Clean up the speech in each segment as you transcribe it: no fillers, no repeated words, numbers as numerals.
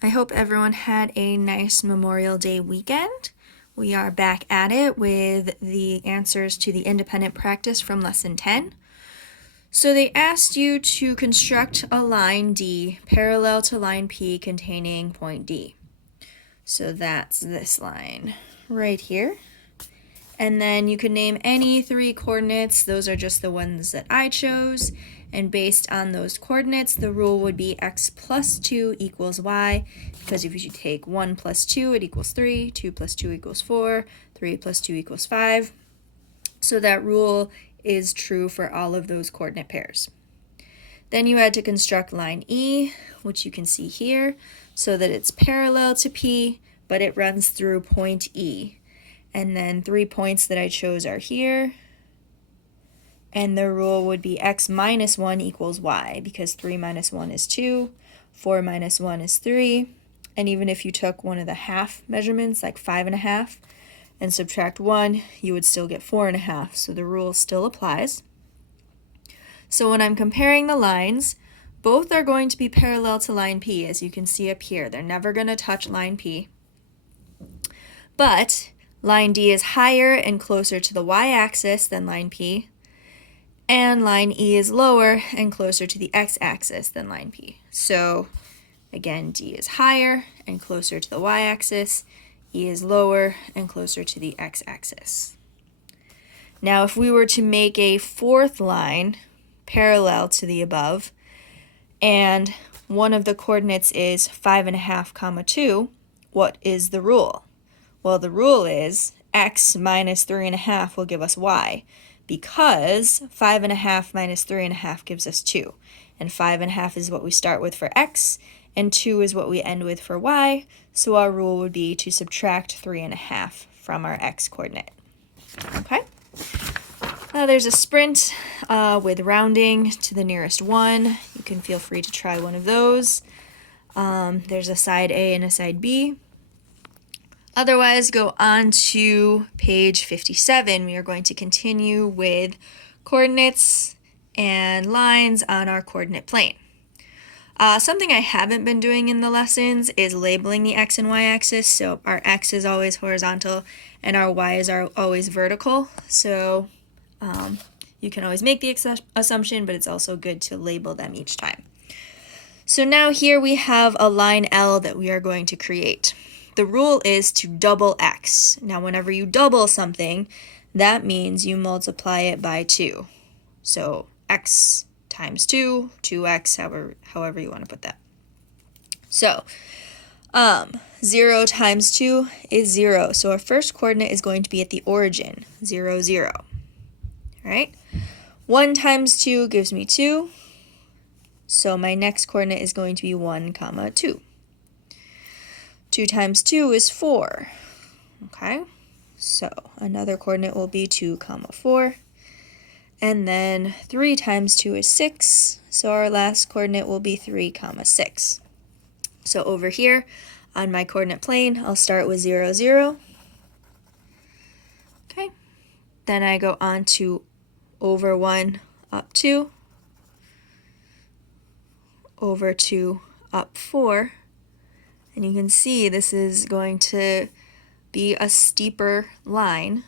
I hope everyone had a nice Memorial Day weekend. We are back at it with the answers to the independent practice from lesson 10. So they asked you to construct a line D parallel to line P containing point D. So that's this line right here. And then you could name any three coordinates. Those are just the ones that I chose. And based on those coordinates, the rule would be x plus 2 equals y, because if you take 1 plus 2, it equals 3, 2 plus 2 equals 4, 3 plus 2 equals 5. So that rule is true for all of those coordinate pairs. Then you had to construct line E, which you can see here, so that it's parallel to P, but it runs through point E. And then 3 points that I chose are here. And the rule would be x minus 1 equals y, because 3 minus 1 is 2, 4 minus 1 is 3. And even if you took one of the half measurements, like 5.5, and subtract 1, you would still get 4.5. So the rule still applies. So when I'm comparing the lines, both are going to be parallel to line P, as you can see up here. They're never going to touch line P. But line D is higher and closer to the y-axis than line P, and line E is lower and closer to the x-axis than line P. So again, D is higher and closer to the y-axis, E is lower and closer to the x-axis. Now if we were to make a fourth line parallel to the above, and one of the coordinates is 5.5, 2, what is the rule? Well, the rule is x minus 3.5 will give us y, because 5.5 minus 3.5 gives us 2. And 5.5 is what we start with for x, and 2 is what we end with for y, so our rule would be to subtract 3.5 from our x coordinate. Okay? Now there's a sprint with rounding to the nearest one. You can feel free to try one of those. There's a side A and a side B. Otherwise, go on to page 57. We are going to continue with coordinates and lines on our coordinate plane. Something I haven't been doing in the lessons is labeling the x and y axis. So our x is always horizontal and our y's are always vertical. So you can always make the assumption, but it's also good to label them each time. So now here we have a line L that we are going to create. The rule is to double x. Now whenever you double something, that means you multiply it by 2. So x times 2, 2x, however you want to put that. So 0 times 2 is 0. So our first coordinate is going to be at the origin, 0, 0. All right? 1 times 2 gives me 2. So my next coordinate is going to be 1, 2. 2 times 2 is 4. Okay? So another coordinate will be 2, 4. And then 3 times 2 is 6. So our last coordinate will be 3, 6. So over here on my coordinate plane, I'll start with 0, 0. Okay? Then I go on to over 1, up 2. Over 2, up 4. And you can see this is going to be a steeper line.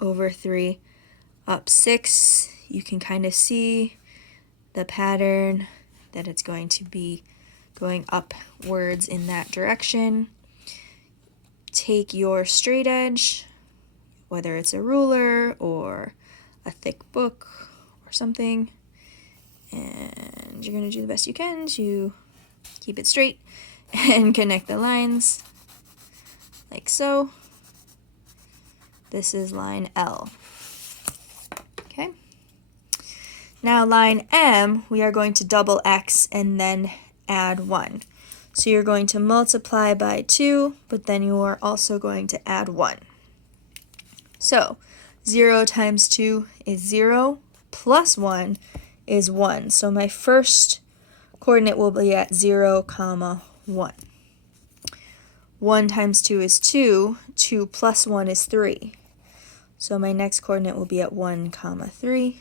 Over 3, up 6. You can kind of see the pattern that it's going to be going upwards in that direction. Take your straight edge, whether it's a ruler or a thick book or something, and you're going to do the best you can to keep it straight and connect the lines like so. This is line L. Okay. Now line M, we are going to double x and then add 1. So you're going to multiply by 2, but then you are also going to add 1. So 0 times 2 is 0, plus 1 is 1. So my first coordinate will be at 0, 1. 1 times 2 is 2. 2 plus 1 is 3. So my next coordinate will be at 1, 3.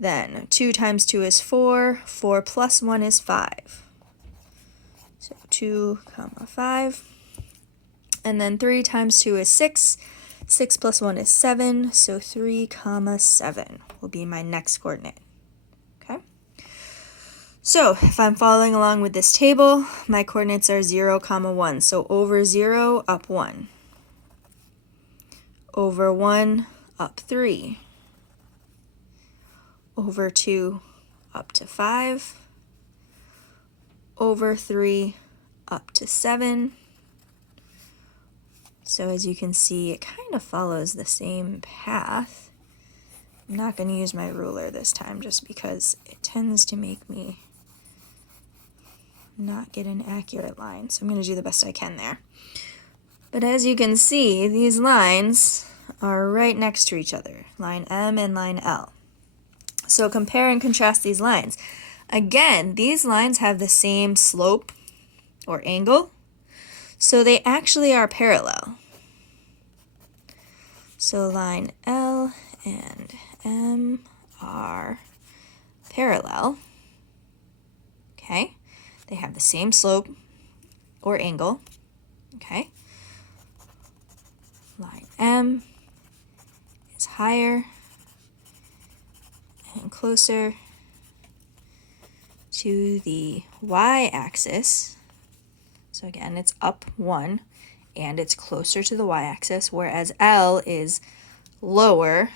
Then 2 times 2 is 4. 4 plus 1 is 5. 2, 5. And then 3 times 2 is 6. 6 plus 1 is 7, so 3, 7 will be my next coordinate. Okay? So if I'm following along with this table, my coordinates are 0, 1. So over 0, up 1. Over 1, up 3. Over 2, up to 5. Over 3, up to 7. So as you can see, it kind of follows the same path. I'm not going to use my ruler this time just because it tends to make me not get an accurate line. So I'm going to do the best I can there. But as you can see, these lines are right next to each other, line M and line L. So compare and contrast these lines. Again, these lines have the same slope or angle, so they actually are parallel. So line L and M are parallel. Okay, they have the same slope or angle. Okay, line M is higher and closer to the y-axis. So again, it's up 1 and it's closer to the y-axis, whereas L is lower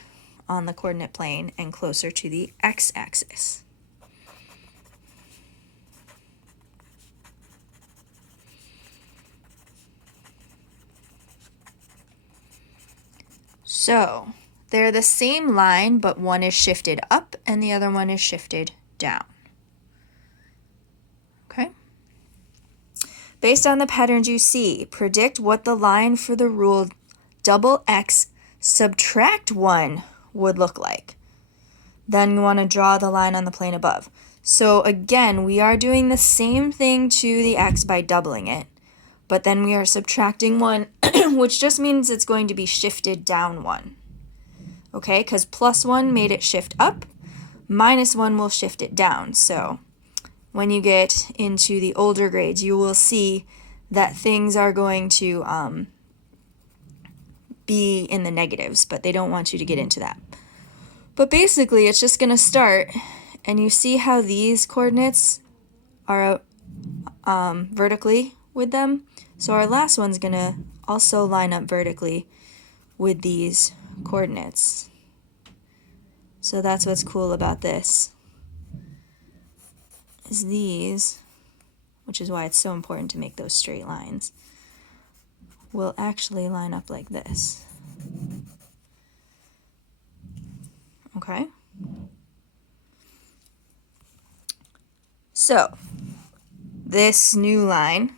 on the coordinate plane and closer to the x-axis. So they're the same line, but one is shifted up and the other one is shifted down. Okay? Based on the patterns you see, predict what the line for the rule double x subtract 1 would look like. Then you want to draw the line on the plane above. So again, we are doing the same thing to the x by doubling it, but then we are subtracting 1, which just means it's going to be shifted down 1. Okay, because plus 1 made it shift up, minus 1 will shift it down. So when you get into the older grades, you will see that things are going to be in the negatives, but they don't want you to get into that. But basically, it's just going to start, and you see how these coordinates are vertically with them. So our last one's going to also line up vertically with these coordinates. So that's what's cool about this, is these, which is why it's so important to make those straight lines, will actually line up like this. Okay? So, this new line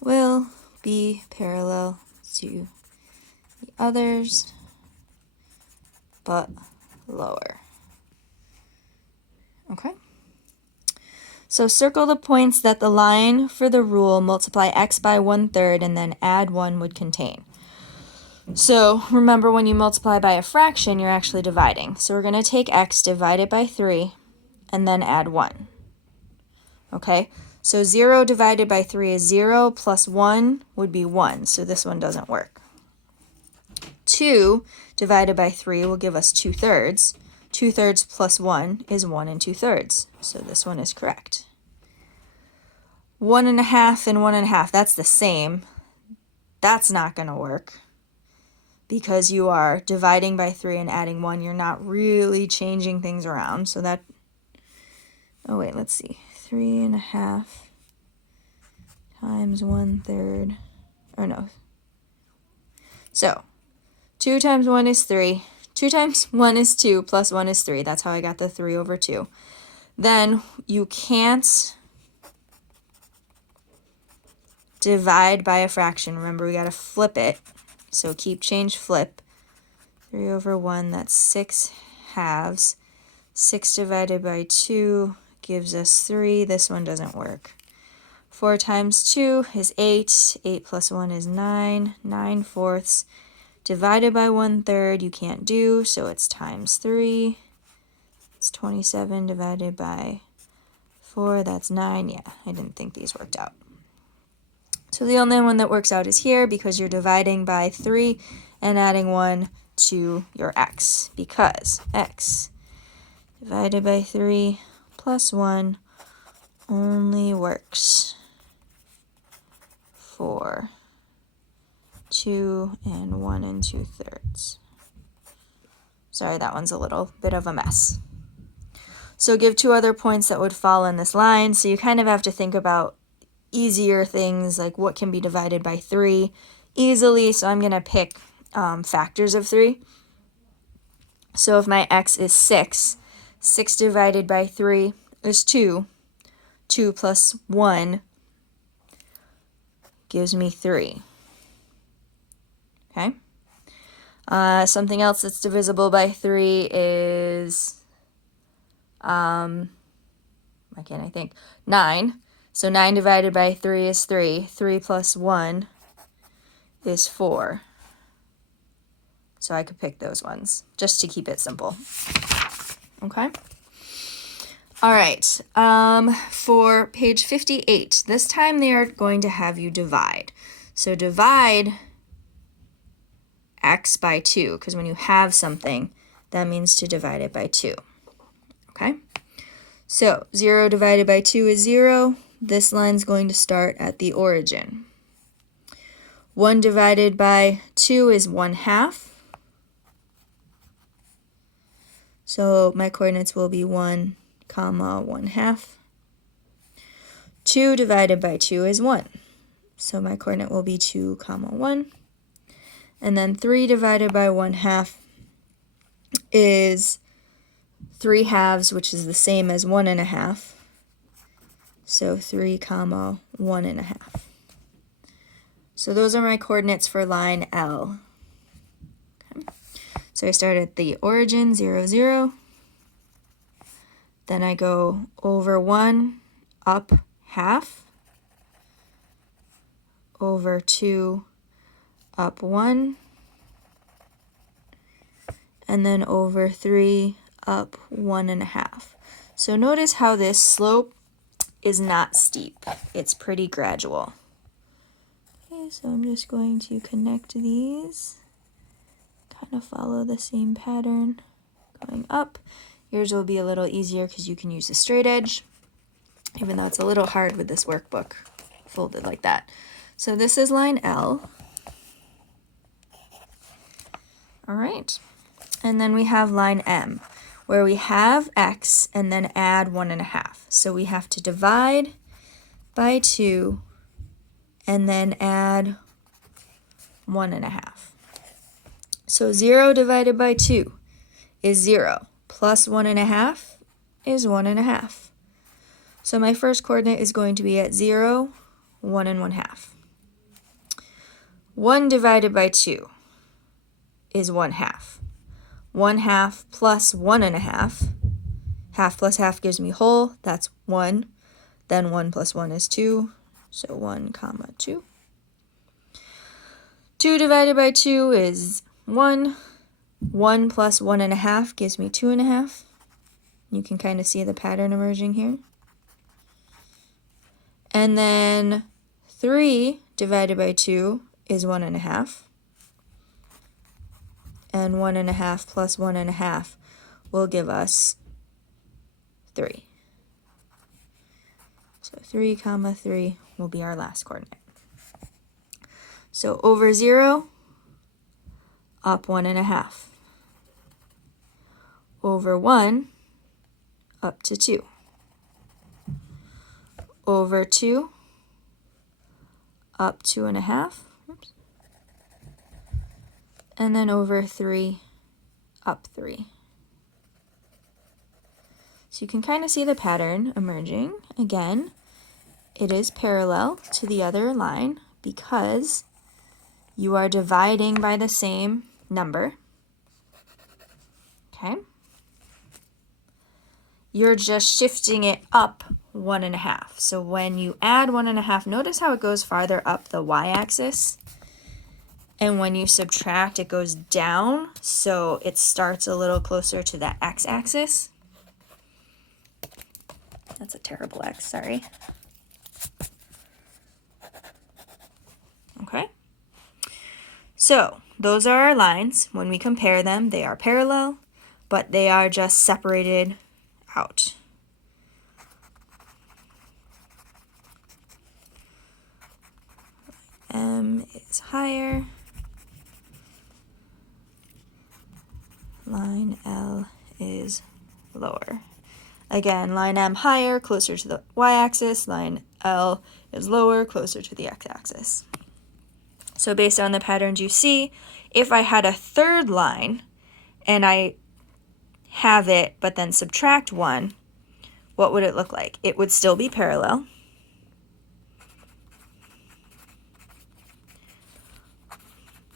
will be parallel to the others, but lower. Okay? So circle the points that the line for the rule multiply x by 1/3 and then add 1 would contain. So remember, when you multiply by a fraction, you're actually dividing. So we're going to take x, divide it by 3, and then add 1. Okay? So 0 divided by 3 is 0, plus 1 would be 1, so this one doesn't work. 2 divided by 3 will give us 2/3. 2/3 plus 1 is 1 2/3, so this one is correct. 1 1/2 and 1 1/2, that's the same. That's not going to work because you are dividing by 3 and adding 1. You're not really changing things around, so that, oh wait, let's see. 3 1/2 times 1/3, or no. So 2 times 1 is 3. 2 times 1 is 2, plus 1 is 3. That's how I got the 3 over 2. Then you can't divide by a fraction. Remember, we got to flip it. So keep, change, flip. 3 over 1, that's 6 halves. 6 divided by 2 gives us 3. This one doesn't work. 4 times 2 is 8. 8 plus 1 is 9. 9/4. Divided by 1/3 you can't do, so it's times 3. It's 27 divided by 4, that's 9. Yeah, I didn't think these worked out. So the only one that works out is here because you're dividing by 3 and adding 1 to your x, because x divided by 3 plus 1 only works for 2 and 1 2/3. Sorry, that one's a little bit of a mess. So give 2 other points that would fall in this line. So you kind of have to think about easier things, like what can be divided by 3 easily. So I'm going to pick factors of 3. So if my x is 6, 6 divided by 3 is 2. 2 plus 1 gives me 3. Okay. Something else that's divisible by 3 is, why can't I think? 9. So 9 divided by 3 is 3. 3 plus 1 is 4. So I could pick those ones just to keep it simple. Okay. All right. For page 58, this time they are going to have you divide. So divide x by 2, because when you have something, that means to divide it by 2. Okay? So 0 divided by 2 is 0. This line's going to start at the origin. 1 divided by 2 is 1/2. So my coordinates will be 1, 1/2. 2 divided by 2 is 1. So my coordinate will be 2, 1. And then 3 divided by 1/2 is 3/2, which is the same as 1.5. So 3, 1.5. So those are my coordinates for line L. Okay. So I start at the origin, 0, 0. Then I go over 1, up 1/2. Over 2, up 1. And then over 3, up 1.5. So notice how this slope is not steep. It's pretty gradual. Okay, so I'm just going to connect these. Kind of follow the same pattern going up. Yours will be a little easier because you can use a straight edge, even though it's a little hard with this workbook folded like that. So this is line L. All right. And then we have line M, where we have x and then add 1.5. So we have to divide by 2 and then add 1.5. So 0 divided by 2 is 0, plus 1.5 is 1.5. So my first coordinate is going to be at 0, 1 and 1/2. 1 divided by 2 is 1/2. 1/2 plus 1.5. Half plus half gives me whole. That's 1. Then 1 plus 1 is 2. So 1, 2. 2 divided by 2 is 1. 1 plus 1.5 gives me 2.5. You can kind of see the pattern emerging here. And then 3 divided by 2 is 1.5. And 1.5 plus 1.5 will give us 3. So 3, 3 will be our last coordinate. So over 0, up 1.5. Over 1, up to 2. Over 2, up 2.5. Oops. And then over 3, up 3. So you can kind of see the pattern emerging. Again, it is parallel to the other line because you are dividing by the same number. Okay? You're just shifting it up 1.5. So when you add 1.5, notice how it goes farther up the y-axis. And when you subtract, it goes down, so it starts a little closer to the x-axis. That's a terrible X, sorry. Okay. So those are our lines. When we compare them, they are parallel, but they are just separated out. M is higher. Line L is lower. Again, line M higher, closer to the y-axis. Line L is lower, closer to the x-axis. So based on the patterns you see, if I had a third line and I have it but then subtract 1, what would it look like? It would still be parallel.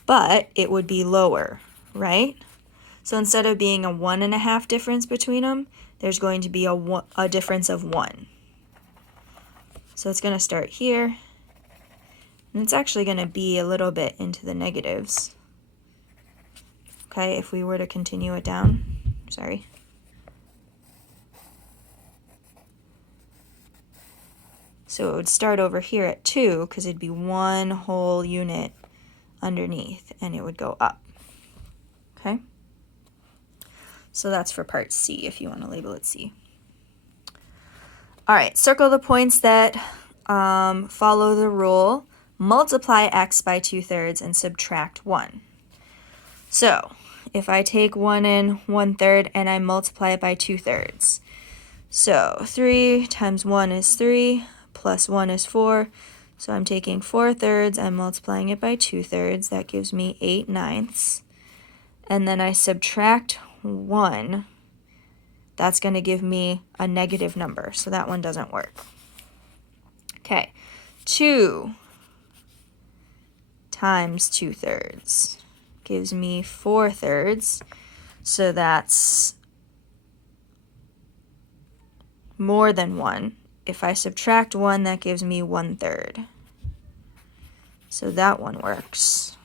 But it would be lower, right? So instead of being a 1.5 difference between them, there's going to be a difference of 1. So it's going to start here, and it's actually going to be a little bit into the negatives. Okay, if we were to continue it down, sorry. So it would start over here at 2, because it'd be one whole unit underneath, and it would go up. Okay? So that's for part C, if you want to label it C. All right, circle the points that follow the rule. Multiply x by 2/3 and subtract 1. So if I take 1 and 1/3 and I multiply it by 2/3. So 3 times 1 is 3, plus 1 is 4. So I'm taking 4/3, I'm multiplying it by 2/3. That gives me 8/9. And then I subtract 1. That's going to give me a negative number, so that one doesn't work. Okay, 2 times 2/3 gives me 4/3, so that's more than 1. If I subtract 1, that gives me 1/3. So that one works.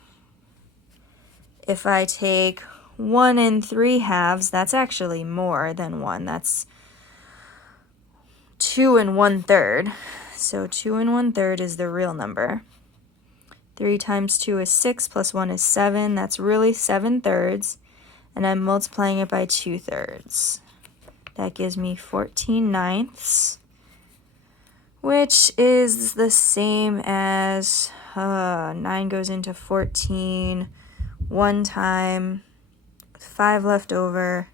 If I take 1 and 3/2, that's actually more than 1. That's 2 and 1/3. So 2 and 1/3 is the real number. 3 times 2 is 6, plus 1 is 7. That's really 7/3. And I'm multiplying it by 2/3. That gives me 14/9, which is the same as 9 goes into 14 one time, 5 left over.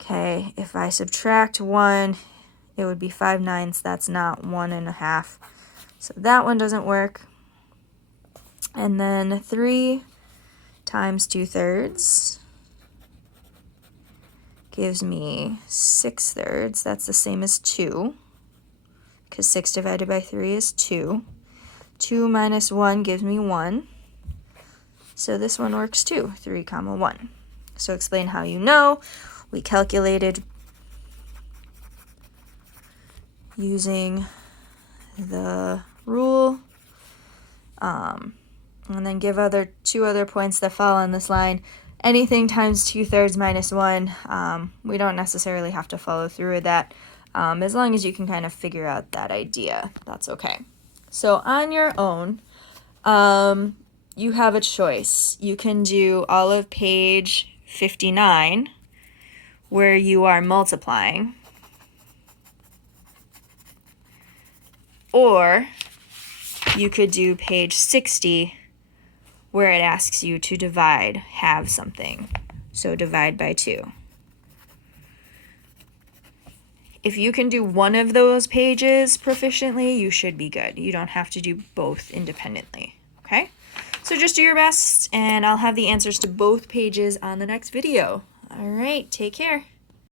Okay, if I subtract 1, it would be 5/9. That's not 1.5. So that one doesn't work. And then 3 times 2/3 gives me 6/3. That's the same as 2, because 6 divided by 3 is 2. 2 minus 1 gives me 1. So this one works too, 3, 1. So explain how you know. We calculated using the rule. And then give two other points that fall on this line. Anything times 2/3 minus 1, we don't necessarily have to follow through with that. As long as you can kind of figure out that idea, that's okay. So on your own, you have a choice. You can do all of page 59, where you are multiplying, or you could do page 60, where it asks you to have something. So divide by 2. If you can do one of those pages proficiently, you should be good. You don't have to do both independently, okay? So just do your best, and I'll have the answers to both pages on the next video. All right, take care.